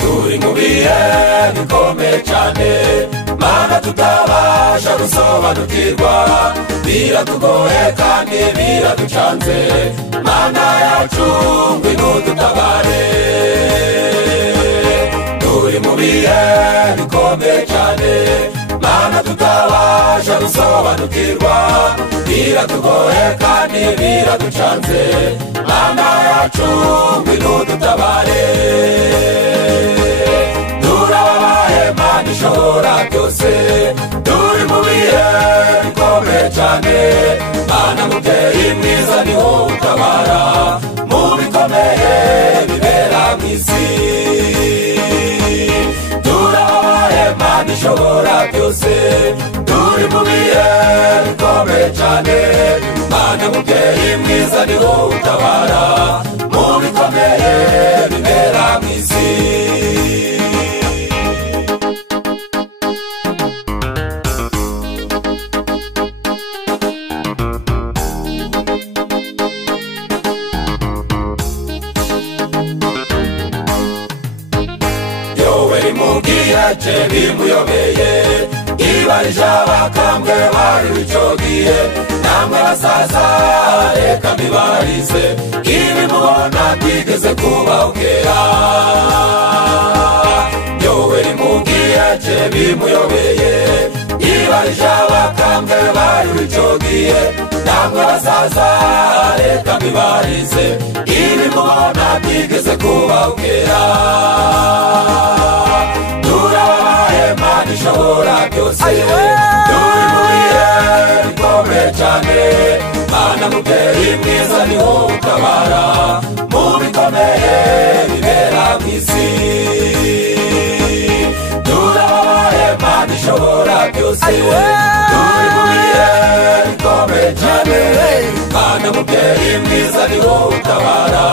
turi mu bihe bikomeye cyane mana tutabasha gusobanukirwa biratugoye kandi biraducanze mana yacu ngwino dutabare turi mu bihe bikomeye cyane mana tutabasha gusobanukirwa biratugoye kandi biraducanze mana yacu ngwino dutabare Mana ishobora byose turi mu bihe bikomeye cyane Mana mubyeyi mwiza niho utabara mu bikomeye bibera mu isi turababaye Mana ishobora byose turi mu bihe bikomeye cyane Mana mubyeyi mwiza niho utabara mu bikomeye bibera mu isi Yache bimuyobeye ibarija bakambwe bari bicogiye namwe basaza reka mbibarize ibimubona bigeze kubaokera yoweri mugiyache bimuyobeye ibarija bakambwe bari bicogiye namwe basaza reka mbibarize ibimubona bigeze kubaokera Mana ishobora byose turi mu bihe bikomeye cyane Mana mubyeyi mwiza niho utabara mu bikomeye bibera mu isi turababaye Mana ishobora byose turi mu bihe bikomeye cyane Mana mubyeyi mwiza niho utabara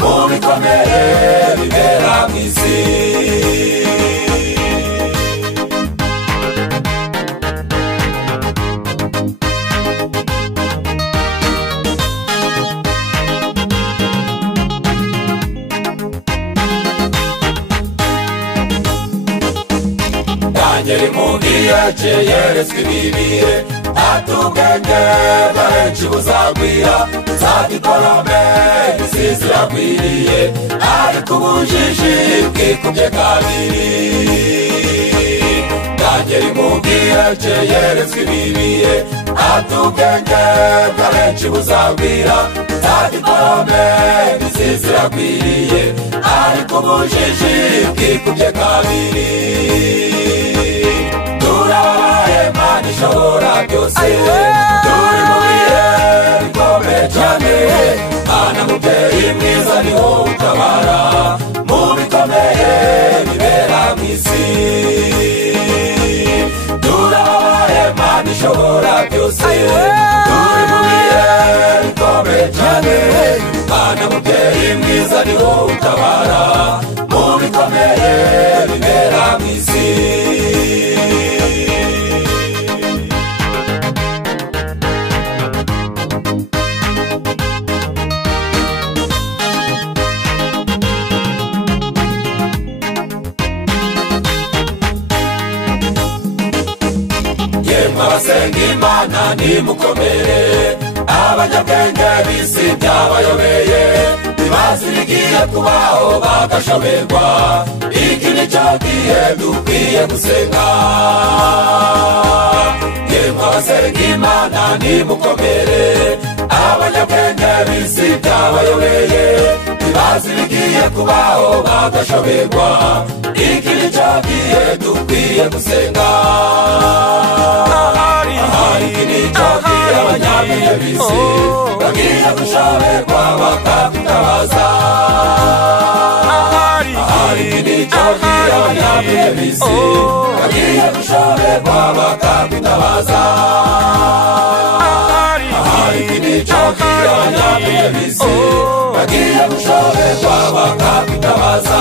mu bikomeye bibera mu isi Daniel mugiyache yeretswe ibibihe atubwenge bw'abenshi buzagwira zagikorome isi ziragwiriye ariko ubujiji bwikubye kabiri Daniel mugiyache yeretswe ibibihe atubwenge bw'abenshi buzagwira zagikorome isi ziragwiriye ariko ubujiji bwikubye kabiri Mana ishobora byose turi mu bihe bikomeye cyane Mana mubyeyi mwiza niho utabara mu bikomeye bibera mu isi turababaye Mana ishobora byose turi mu bihe bikomeye cyane Mana mubyeyi mwiza niho utabara mu bikomeye bibera mu isi abasenga Imana nimukomere abanyabwenge b'isi byabayobeye ibibazo bigiye kubaho bagashoberwa iki ni cyo gihe dukwiye gusenga yemwe abasenga Imana nimukomere abanyabwenge b'isi byabayobeye ibibazo bigiye kubaho bagashoberwa iki ni cyo gihe dukwiye gusenga iki ni cyo gihe abanyabwenge b'isi bagiye gushoberwa bakakwitabaza iki ni cyo gihe abanyabwenge b'isi bagiye gushoberwa bakakwitabaza iki ni cyo gihe abanyabwenge b'isi bagiye gushoberwa bakakwitabaza